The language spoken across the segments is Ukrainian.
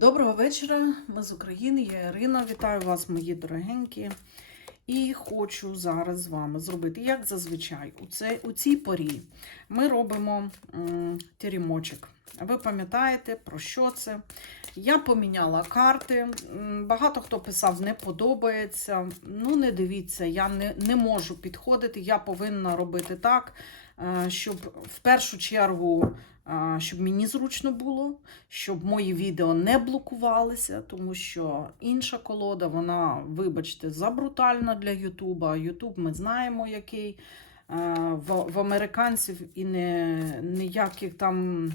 Доброго вечора, ми з України, я Ірина. Вітаю вас, мої дорогенькі. І хочу зараз з вами зробити, як зазвичай, у, цей, у цій порі ми робимо тірімочок. Ви пам'ятаєте, про що це? Я поміняла карти. Багато хто писав, не подобається. Ну, не дивіться, я не, не можу підходити. Я повинна робити так, е, щоб в першу чергу. Щоб мені зручно було, щоб мої відео не блокувалися, тому що інша колода, вона, вибачте, забрутальна для Ютуба. Ютуб ми знаємо, який в, в американців і не, ніяких там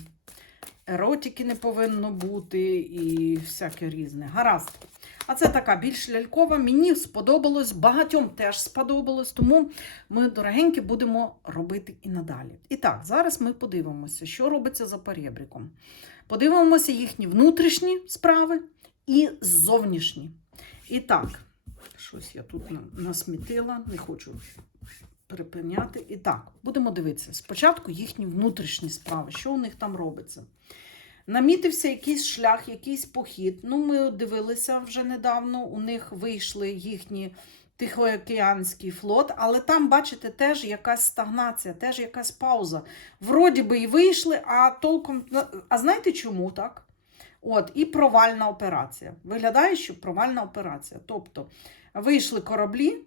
еротики не повинно бути, і всяке різне. Гаразд. А це така більш лялькова. Мені сподобалось, багатьом теж сподобалось, тому ми, дорогенькі, будемо робити і надалі. І так, зараз ми подивимося, що робиться за перебріком. Подивимося їхні внутрішні справи і зовнішні. І так, щось я тут насмітила, не хочу припиняти. І так, будемо дивитися. Спочатку їхні внутрішні справи, що у них там робиться. Намітився якийсь шлях, якийсь похід. Ну, ми дивилися вже недавно. У них вийшли їхні Тихоокеанський флот, але там, бачите, теж якась стагнація, теж якась пауза. Вроді би і вийшли, а толком. А знаєте чому так? От, і провальна операція. Виглядає, що провальна операція. Тобто вийшли кораблі,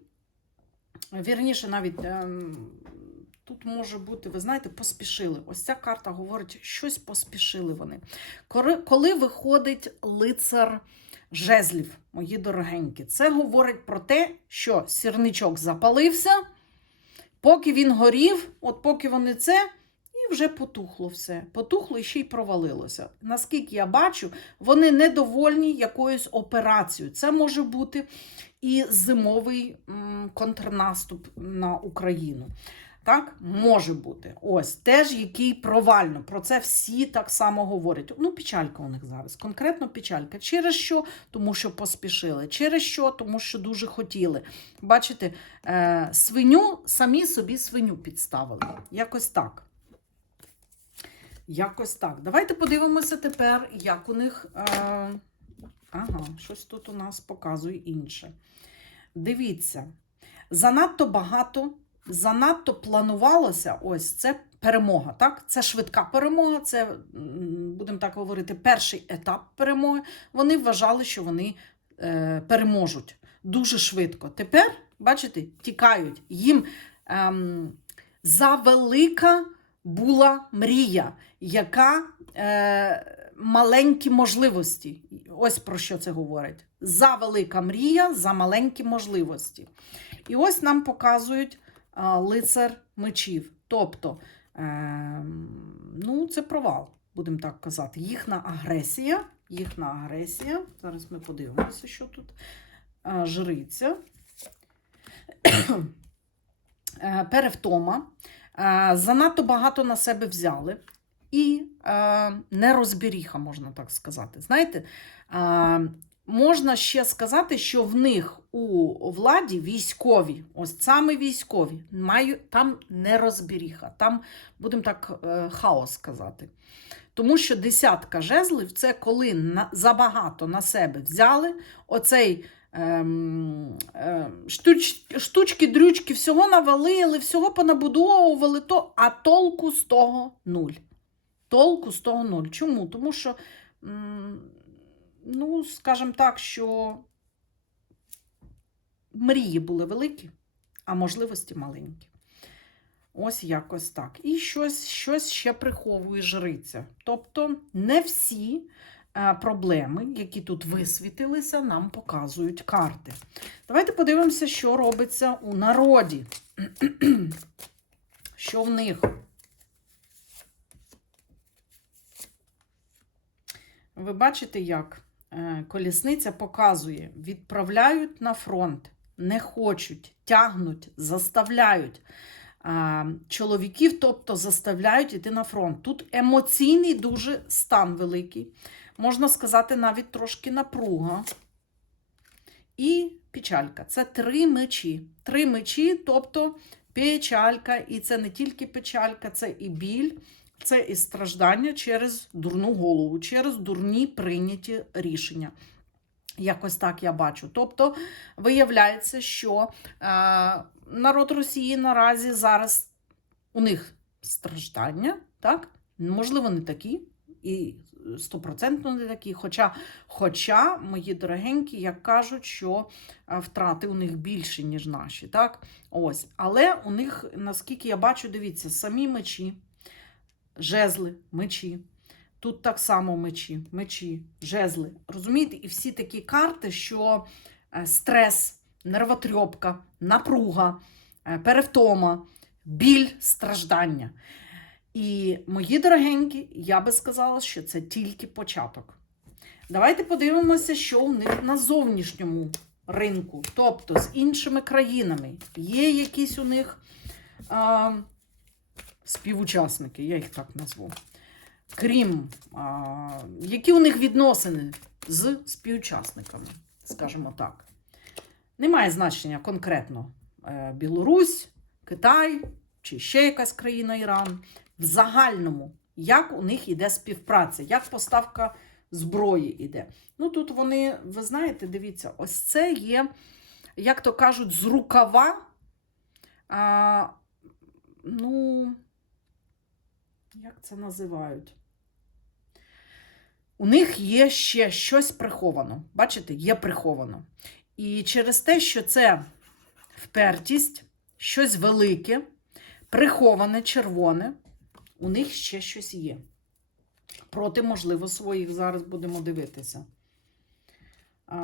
вірніше, навіть ем, тут може бути, ви знаєте, поспішили. Ось ця карта говорить, щось поспішили вони. Коли, виходить лицар жезлів, мої дорогенькі, це говорить про те, що сірничок запалився, поки він горів, от поки вони це. І вже потухло все. Потухло і ще й провалилося. Наскільки я бачу, вони недовольні якоюсь операцією. Це може бути і зимовий контрнаступ на Україну. Так, може бути. Ось теж який провально. Про це всі так само говорять. Ну, печалька у них зараз. Конкретно печалька. Через що? Тому що поспішили. Через що? Тому що дуже хотіли. Бачите, е, свиню самі собі свиню підставили. Якось так. Якось так. Давайте подивимося тепер, як у них. Е... Ага, щось тут у нас показує інше. Дивіться, занадто багато, занадто планувалося. Ось це перемога. так? Це швидка перемога, це, будемо так говорити, перший етап перемоги. Вони вважали, що вони е, переможуть дуже швидко. Тепер, бачите, тікають. Їм ем, завелика була мрія, яка е, маленькі можливості. Ось про що це говорить. За велика мрія, за маленькі можливості. І ось нам показують лицар мечів. Тобто, е, ну, це провал, будемо так казати. Їхня агресія. Їхня агресія. Зараз ми подивимося, що тут е, жриця. Е, Перевтома. Е, Занадто багато на себе взяли. І е, нерозберіха, можна так сказати. Знаєте, е, можна ще сказати, що в них у владі військові, ось саме військові, мають там нерозберіха, там, будемо так, е, хаос сказати. Тому що десятка жезлів це коли на, забагато на себе взяли оцей ем, ем, штуч, штучки, дрючки, всього навалили, всього понабудовували, то, а толку з того нуль. Толку з того нуль. Чому? Тому що, ну, скажімо так, що мрії були великі, а можливості маленькі. Ось якось так. І щось, щось ще приховує жриця. Тобто не всі е, проблеми, які тут висвітилися, нам показують карти. Давайте подивимося, що робиться у народі. Що в них? Ви бачите, як колісниця показує: відправляють на фронт, не хочуть, тягнуть, заставляють. Чоловіків, тобто, заставляють йти на фронт. Тут емоційний дуже стан великий. Можна сказати, навіть трошки напруга. І печалька. Це три мечі. Три мечі, тобто печалька, і це не тільки печалька, це і біль, Це і страждання через дурну голову, через дурні прийняті рішення. Якось так я бачу. Тобто, виявляється, що е, народ Росії наразі зараз у них страждання, так? Можливо, не такі, і стопроцентно не такі. Хоча, хоча, мої дорогенькі, як кажуть, що е, втрати у них більші, ніж наші. так? Ось. Але у них, наскільки я бачу, дивіться, самі мечі, жезли, мечі. Тут так само мечі, мечі, жезли. Розумієте? І всі такі карти, що е, стрес, нервотрьопка, напруга, е, перевтома, біль, страждання. І мої дорогенькі, я би сказала, що це тільки початок. Давайте подивимося, що у них на зовнішньому ринку, тобто з іншими країнами. Є якісь у них співучасники, я їх так назву. Крім, а, які у них відносини з співучасниками, скажімо так. Немає значення конкретно е, Білорусь, Китай чи ще якась країна Іран. В загальному, як у них іде співпраця, як поставка зброї іде. Ну тут вони, ви знаєте, дивіться, ось це є, як то кажуть, з рукава. А, ну, як це називають? У них є ще щось приховано. Бачите, є приховано. І через те, що це впертість, щось велике, приховане, червоне, у них ще щось є. Проти, можливо, своїх зараз будемо дивитися. А,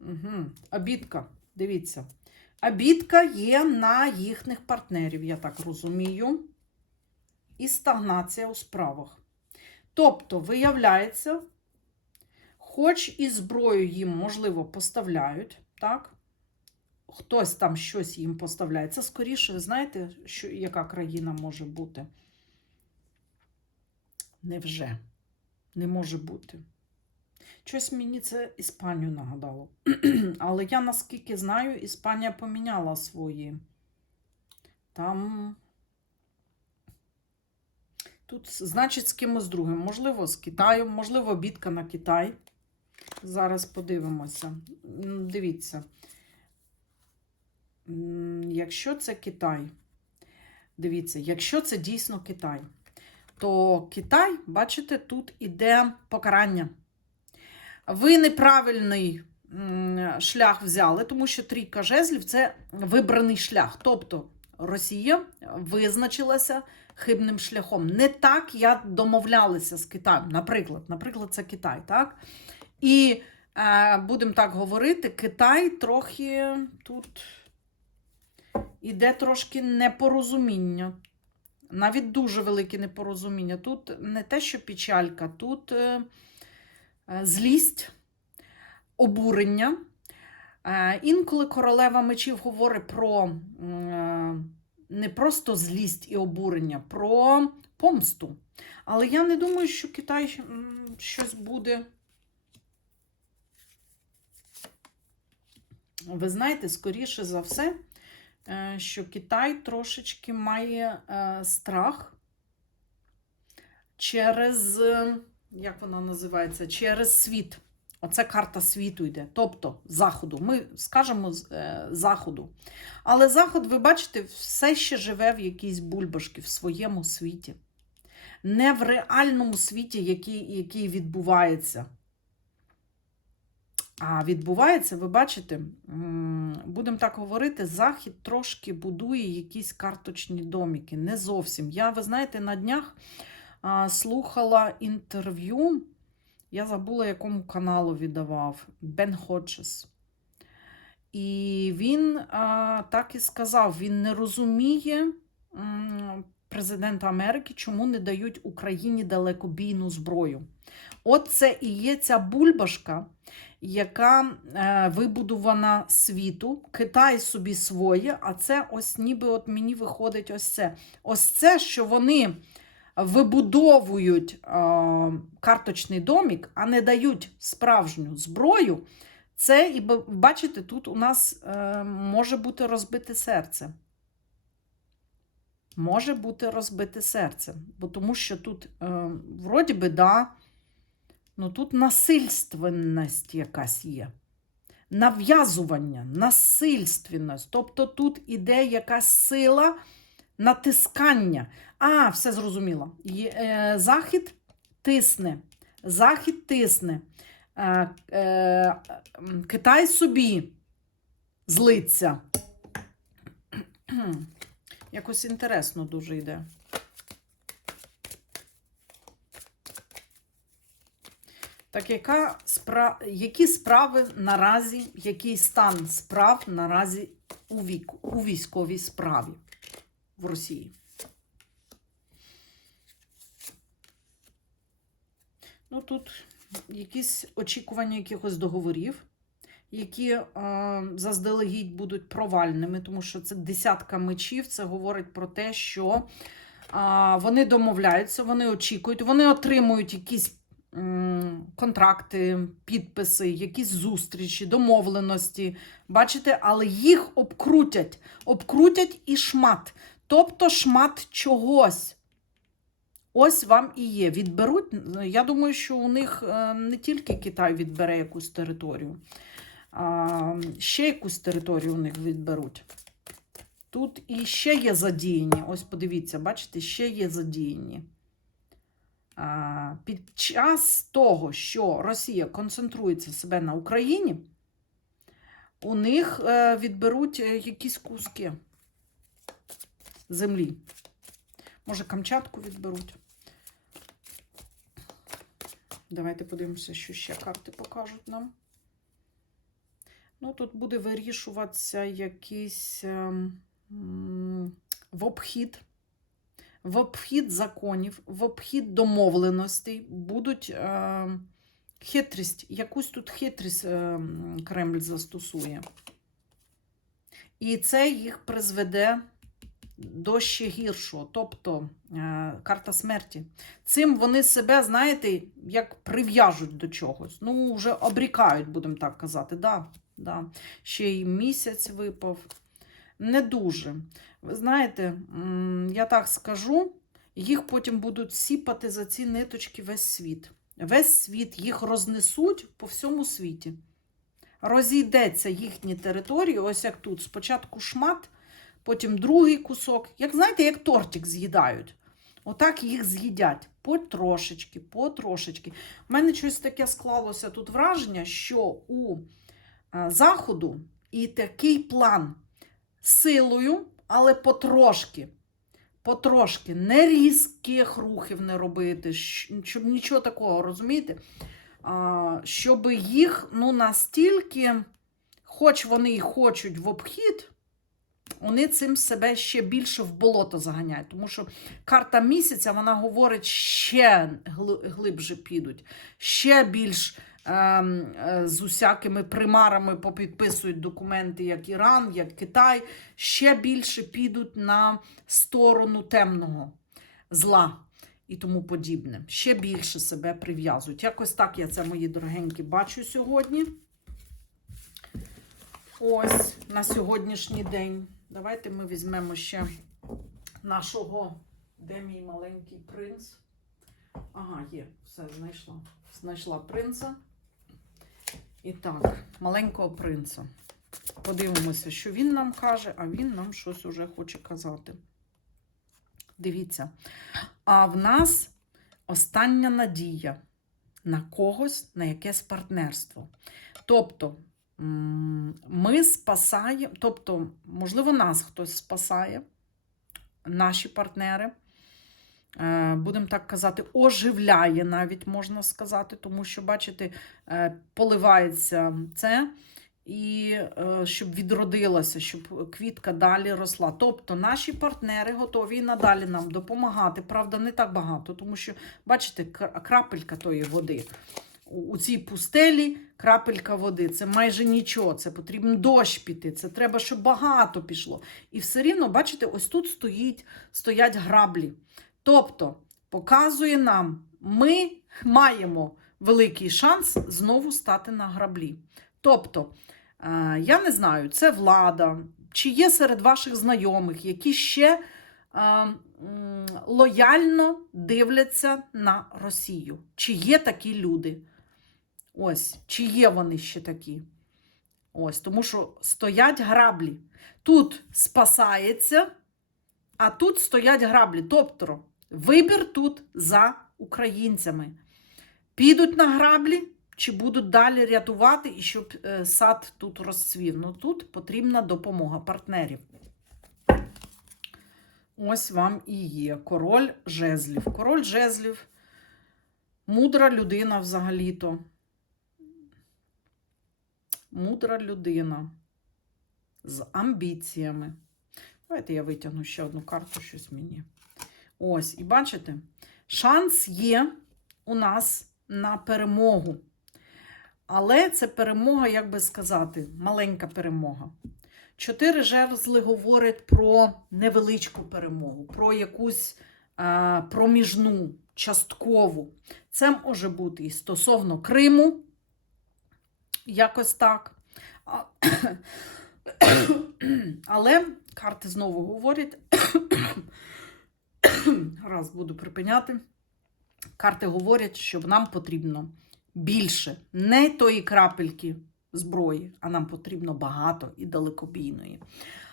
угу. Обідка, дивіться. Обідка є на їхніх партнерів, я так розумію. І стагнація у справах. Тобто, виявляється, хоч і зброю їм, можливо, поставляють, так? Хтось там щось їм поставляє. Це скоріше, ви знаєте, що, яка країна може бути? Невже? Не може бути. Щось мені це Іспанію нагадало. Але я наскільки знаю, Іспанія поміняла свої. Там. Тут, значить, з кимось другим. Можливо, з Китаєм, можливо, бідка на Китай. Зараз подивимося. Дивіться. Якщо це Китай, дивіться, якщо це дійсно Китай, то Китай, бачите, тут іде покарання. Ви неправильний шлях взяли, тому що трійка жезлів це вибраний шлях. Тобто Росія визначилася хибним шляхом. Не так я домовлялася з Китаєм. Наприклад, наприклад, це Китай, так? І е, будемо так говорити, Китай трохи тут іде трошки непорозуміння. Навіть дуже велике непорозуміння. Тут не те, що печалька, тут е, е, злість, обурення. Е, інколи королева мечів говорить про не просто злість і обурення, про помсту. Але я не думаю, що Китай щось буде. Ви знаєте, скоріше за все, е, що Китай трошечки має е, страх через, е, як вона називається, через світ. Оце карта світу йде, тобто заходу. Ми скажемо з- е, заходу. Але заход, ви бачите, все ще живе в якійсь бульбашки в своєму світі. Не в реальному світі, який, який відбувається. А відбувається, ви бачите, будемо так говорити, Захід трошки будує якісь карточні доміки. Не зовсім. Я, ви знаєте, на днях слухала інтерв'ю. Я забула, якому каналу віддавав Бен Ходжес. І він а, так і сказав: він не розуміє президента Америки, чому не дають Україні далекобійну зброю. От це і є ця бульбашка, яка е, вибудована світу. Китай собі своє, а це ось ніби от мені виходить ось це. Ось це, що вони вибудовують е, карточний домік, а не дають справжню зброю. Це, і бачите, тут у нас е, може бути розбите серце. може бути розбите серце. Бо тому що тут, е, вроді би, да, ну тут насильственність якась є. Нав'язування, насильственність. Тобто тут іде якась сила натискання. А, все зрозуміло. Е, захід тисне. Захід тисне. Е, е, Китай собі злиться. Якось інтересно дуже йде. Так, яка спра... які справи наразі, який стан справ наразі у військовій справі в Росії? Ну, тут якісь очікування якихось договорів, які е, заздалегідь будуть провальними, тому що це десятка мечів. Це говорить про те, що е, вони домовляються, вони очікують, вони отримують якісь м, контракти, підписи, якісь зустрічі, домовленості. Бачите, але їх обкрутять, обкрутять і шмат. Тобто шмат чогось. Ось вам і є. Відберуть. Я думаю, що у них е, не тільки Китай відбере якусь територію, а ще якусь територію у них відберуть. Тут і ще є задіяні. Ось подивіться, бачите, ще є задіяні. Під час того, що Росія концентрується себе на Україні, у них е, відберуть е, якісь куски землі. Може, Камчатку відберуть. Давайте подивимося, що ще карти покажуть нам. Ну, тут буде вирішуватися якийсь ем, в обхід, в обхід законів, в обхід домовленостей будуть е, хитрість, якусь тут хитрість е, Кремль застосує. І це їх призведе до ще гіршого, тобто е, карта смерті. Цим вони себе, знаєте, як прив'яжуть до чогось. Ну, вже обрікають, будемо так казати. Да, да. Ще й місяць випав. Не дуже. Ви знаєте, я так скажу, їх потім будуть сіпати за ці ниточки весь світ. Весь світ їх рознесуть по всьому світі. Розійдеться їхні території, ось як тут. Спочатку шмат, потім другий кусок. Як знаєте, як тортик з'їдають. Отак їх з'їдять потрошечки, потрошечки. У мене щось таке склалося тут враження, що у е, Заходу і такий план силою, але потрошки. Потрошки, не різких рухів не робити, щоб нічого такого, розумієте? Щоб їх ну, настільки, хоч вони і хочуть в обхід, вони цим себе ще більше в болото заганяють. Тому що карта місяця вона говорить, ще гли- глибше підуть, ще більш ем, е, з усякими примарами попідписують документи, як Іран, як Китай, ще більше підуть на сторону темного зла і тому подібне. Ще більше себе прив'язують. Якось так я це, мої дорогенькі, бачу сьогодні. Ось на сьогоднішній день. Давайте ми візьмемо ще нашого, де мій маленький принц. Ага, є, все, знайшла. Знайшла принца. І так, маленького принца. Подивимося, що він нам каже, а він нам щось уже хоче казати. Дивіться. А в нас остання надія на когось, на якесь партнерство. Тобто, ми спасаємо, тобто, можливо, нас хтось спасає, наші партнери. Е, Будемо так казати, оживляє навіть можна сказати, тому що, бачите, е, поливається це, і е, щоб відродилося, щоб квітка далі росла. Тобто наші партнери готові і надалі нам допомагати. Правда, не так багато, тому що, бачите, крапелька тої води. У цій пустелі крапелька води це майже нічого. Це потрібен дощ піти. Це треба, щоб багато пішло. І все рівно, бачите, ось тут стоїть, стоять граблі. Тобто показує нам, ми маємо великий шанс знову стати на граблі. Тобто, е, я не знаю, це влада, чи є серед ваших знайомих, які ще лояльно дивляться на Росію. Чи є такі люди? Ось, чи є вони ще такі? Ось, тому що стоять граблі. Тут спасається, а тут стоять граблі. Тобто вибір тут за українцями. Підуть на граблі чи будуть далі рятувати, і щоб е, сад тут розцвів. Ну тут потрібна допомога партнерів. Ось вам і є король жезлів. Король жезлів, мудра людина взагалі-то. Мудра людина з амбіціями. Давайте я витягну ще одну карту, щось мені. Ось, і бачите, шанс є у нас на перемогу. Але це перемога, як би сказати, маленька перемога. Чотири жерзли говорять про невеличку перемогу, про якусь е, проміжну, часткову. Це може бути і стосовно Криму, якось так. Але карти знову говорять. Раз буду припиняти. Карти говорять, що нам потрібно більше не тої крапельки зброї, а нам потрібно багато і далекобійної.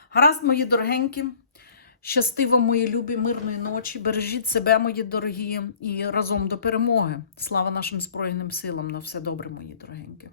Гаразд, мої дорогенькі, щасти вам, мої любі, мирної ночі. Бережіть себе, мої дорогі, і разом до перемоги. Слава нашим Збройним силам! На все добре, мої дорогенькі.